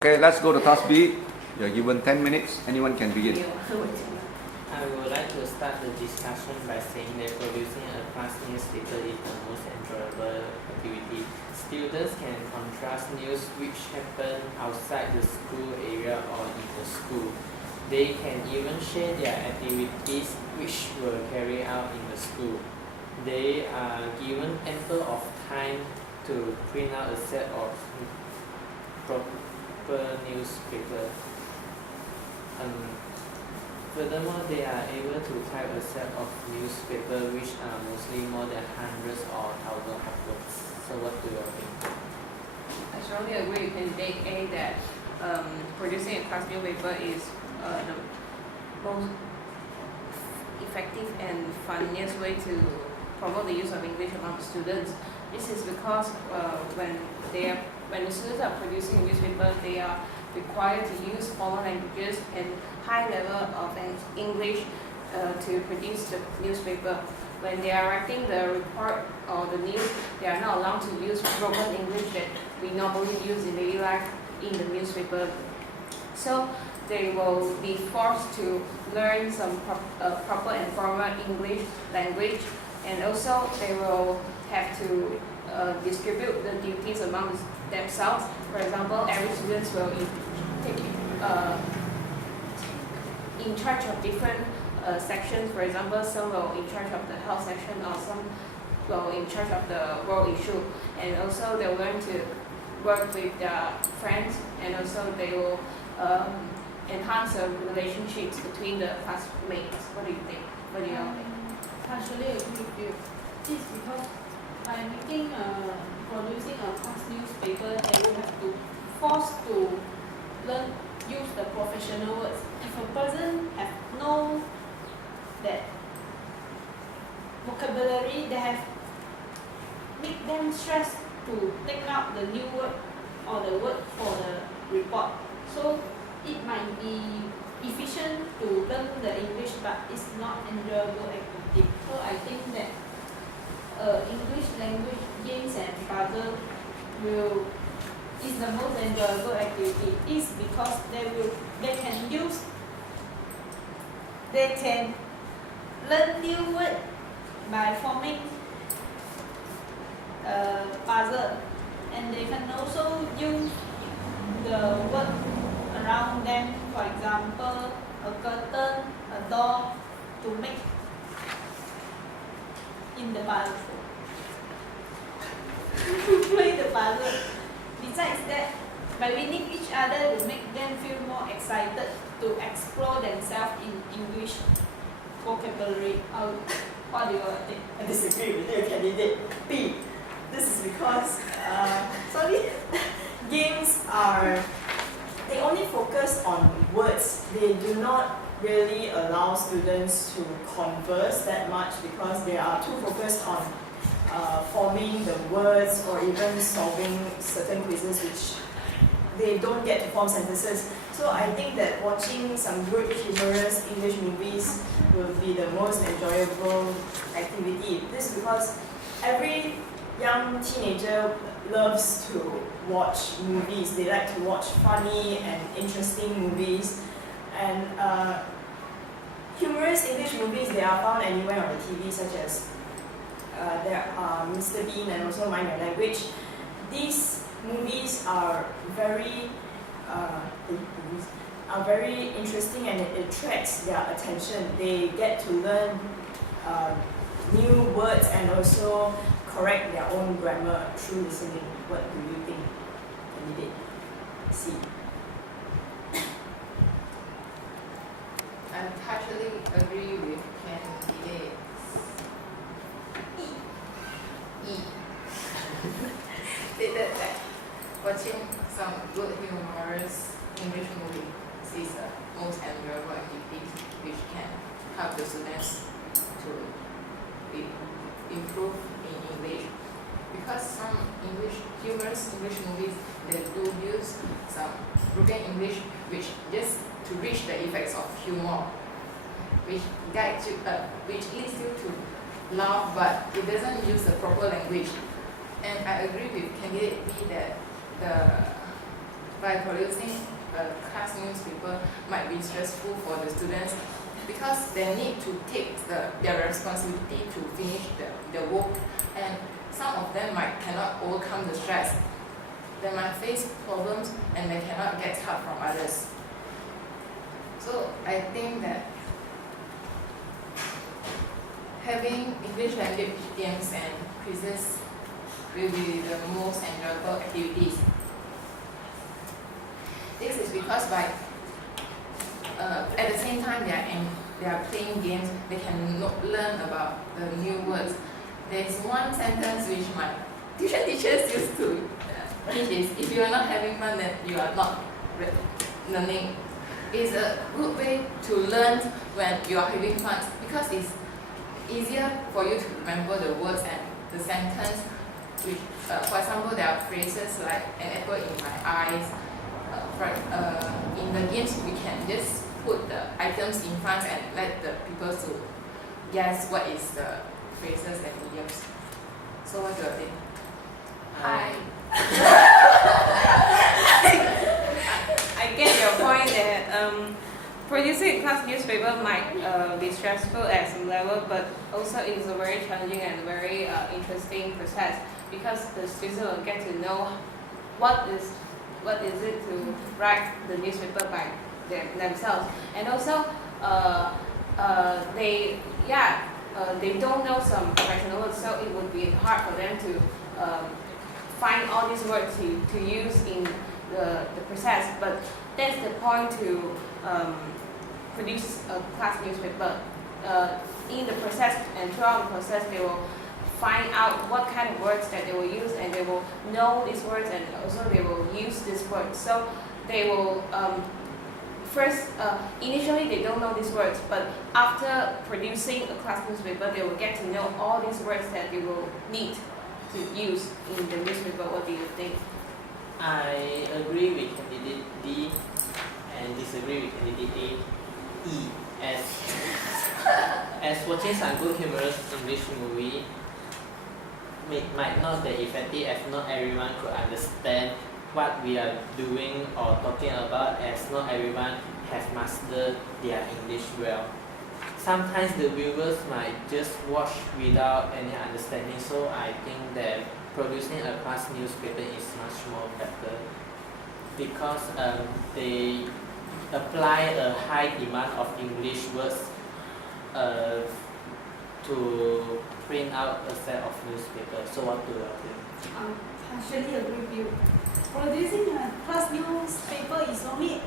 Okay, let's go to task B. You're given 10 minutes. Anyone can begin. I would like to start the discussion by saying that producing a class newspaper is the most enjoyable activity. Students can contrast news which happen outside the school area or in the school. They can even share their activities which were carried out in the school. They are given ample of time to print out a set of newspaper. Furthermore, they are able to type a set of newspaper which are mostly more than hundreds or thousands of words. So what do you think? I strongly agree with candidate A that producing a class newspaper is the most effective and funniest way to promote the use of English among students. This is because when the students are producing a newspaper, they are required to use foreign languages and high level of English to produce the newspaper. When they are writing the report or the news, they are not allowed to use broken English that we normally use in daily life in the newspaper. So they will be forced to learn some proper and formal English language, and also they will have to distribute the duties among themselves. For example, every student will take in charge of different sections. For example, some will in charge of the health section, or some will in charge of the world issue. And also they will learn to work with their friends, and also they will enhance the relationships between the classmates. What do you think? What do you all think? Partially agree with you. It's because by producing a class newspaper, they will have to force to learn use the professional words. If a person have no that vocabulary, they have make them stress to take out the new word or the word for the report. So it might be efficient to learn the English, but it's not enjoyable activity. So I think that English language games and puzzle is the most enjoyable activity. Is because they can learn new word by forming puzzle, and they can also use the word around them. For example, a curtain, a door, to make in the puzzle. Play the puzzle. Besides that, by winning each other, to make them feel more excited to explore themselves in English vocabulary. What do you think? I disagree with you, candidate B. This is because games they only focus on words. They do not really allow students to converse that much, because they are too focused on forming the words, or even solving certain quizzes which they don't get to form sentences. So I think that watching some good humorous English movies will be the most enjoyable activity. This is because every young teenager loves to watch movies. They like to watch funny and interesting movies. And humorous English movies, they are found anywhere on the TV, such as there are Mr. Bean and also Mind Your Language. These movies are very interesting, and it attracts their attention. They get to learn new words and also correct their own grammar through listening. What do you think, candidate C? I partially agree with candidate E. Stated that watching some good humorous English movie is the most enjoyable activity which can help the students to improve in English. Because some humorous English movies, they do use some broken English which just to reach the effects of humor, which guides you, which leads you to laugh, but it doesn't use the proper language. And I agree with candidate B that the by producing a class newspaper might be stressful for the students because they need to take their responsibility to finish the work, and some of them cannot overcome the stress. They might face problems and they cannot get help from others. So I think that having English language games and quizzes will be the most enjoyable activities. This is because by at the same time they are playing games, they can learn about the new words. There is one sentence which my tuition teachers used to teach is, if you are not having fun, then you are not learning. It's a good way to learn when you are having fun because it's easier for you to remember the words and the sentence. Which, for example, there are phrases like an apple in my eyes. In the games, we can just put the items in front and let the people to guess what is the phrases and idioms. So what do you think? I get your point that producing a class newspaper might be stressful at some level, but also it is a very challenging and very interesting process because the students will get to know what is it to write the newspaper by themselves, and also they don't know some professional words, so it would be hard for them to find all these words to use in the process. But that's the point to produce a class newspaper. In the process and throughout the process, they will find out what kind of words that they will use, and they will know these words, and also they will use these words. So they will initially they don't know these words, but after producing a class newspaper, they will get to know all these words that they will need to use in the newspaper. What do you think? I agree with candidate D and disagree with candidate E. As watching some good humorous English movie might not be effective, as not everyone could understand what we are doing or talking about, as not everyone has mastered their English well. Sometimes the viewers might just watch without any understanding, so I think that producing a class newspaper is much more better because they apply a high demand of English words to print out a set of newspapers. So what do you think? Partially agree with you. Producing a class newspaper is only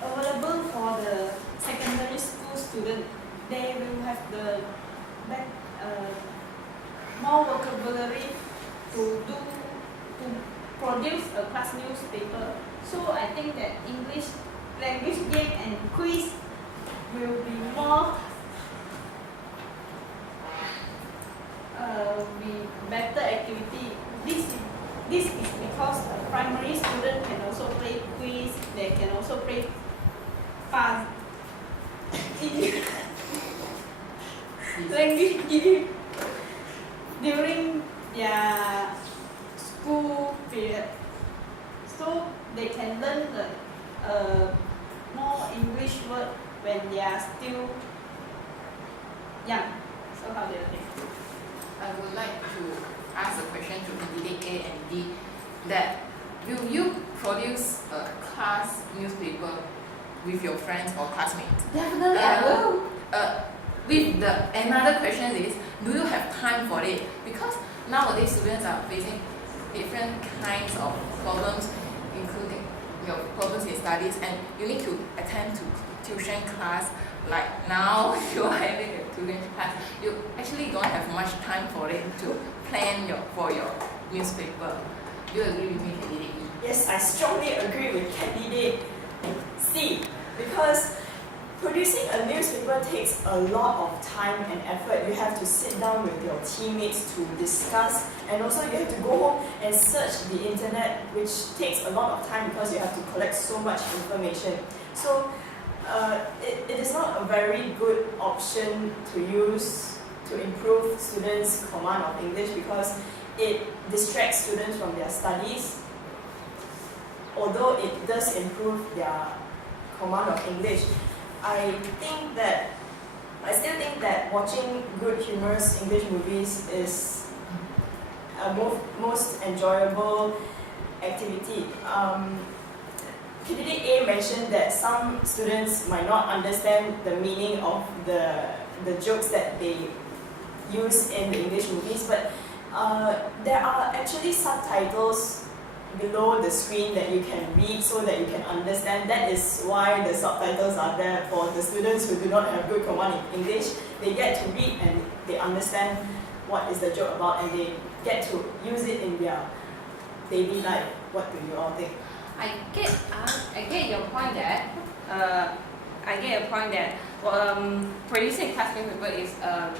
available for the secondary school student. They will have the more vocabulary to produce a class newspaper. So I think that English language game and quiz will be more better activity. This is because a primary student can also play quiz. They can also play fun language game during their school period, so they can learn the more English word when they are still young. So how do you think? I would like to ask a question to candidate A and D, that will you produce a class newspaper with your friends or classmates? Definitely I will. Another question is, do you have time for it? Because nowadays students are facing different kinds of problems, including your problems in studies, and you need to attend to tuition class. Like now you are having a tuition class, you actually don't have much time for it to plan for your newspaper. Do you agree with me, candidate E? Yes, I strongly agree with candidate C, because producing a newspaper takes a lot of time and effort. You have to sit down with your teammates to discuss, and also you have to go home and search the internet, which takes a lot of time because you have to collect so much information. So it is not a very good option to use to improve students' command of English because it distracts students from their studies. although it does improve their command of English, I still think that watching good humorous English movies is a most enjoyable activity. Candidate A mentioned that some students might not understand the meaning of the jokes that they use in the English movies, but there are actually subtitles below the screen that you can read so that you can understand. That is why the subtitles are there for the students who do not have good command in English. They get to read and they understand what is the joke about, and they get to use it in their daily life. What do you all think? I get your point that producing a classroom paper is a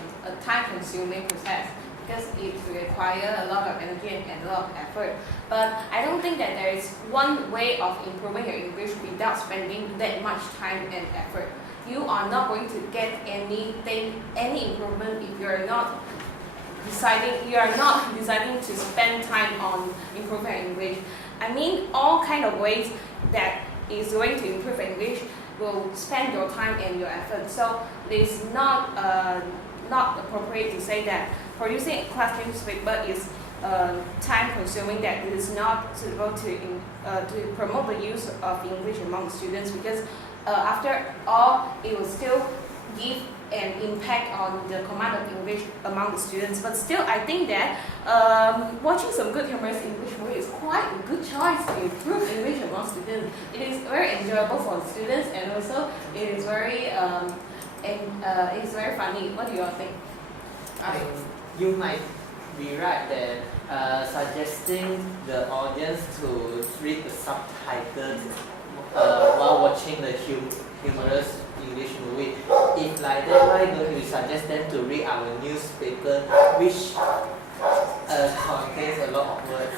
time-consuming process because it requires a lot of energy and a lot of effort. But I don't think that there is one way of improving your English without spending that much time and effort. You are not going to get any improvement if you are not deciding to spend time on improving your English. I mean, all kind of ways that is going to improve English will spend your time and your effort. So it is not appropriate to say that producing a class newspaper is time-consuming, that it is not suitable to promote the use of English among students, because after all, it will still give an impact on the command of English among the students. But still, I think that watching some good humorous English movie is quite a good choice to improve English among students. It is very enjoyable for the students, and also it is very funny. What do you all think? You might be right that suggesting the audience to read the subtitles while watching the humorous English movie. If like that, why don't you suggest them to read our newspaper, which contains a lot of words?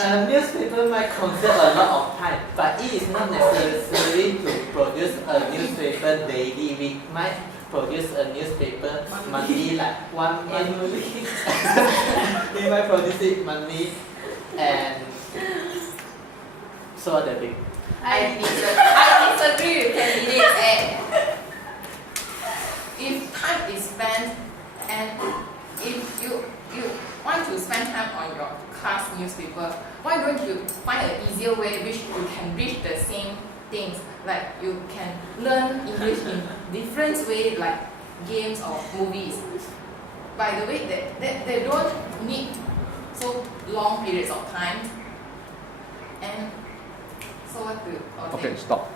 And newspaper might consume a lot of time, but it is not necessary to produce a newspaper daily. We might produce a newspaper monthly, like one monthly. We might produce it monthly, and so the big. I disagree with candidate A. If time is spent, and if you want to spend time on your class newspaper, why don't you find an easier way which you can reach the same things? Like you can learn English in different ways, like games or movies. By the way, they don't need so long periods of time. And so what do you all think? Okay, stop.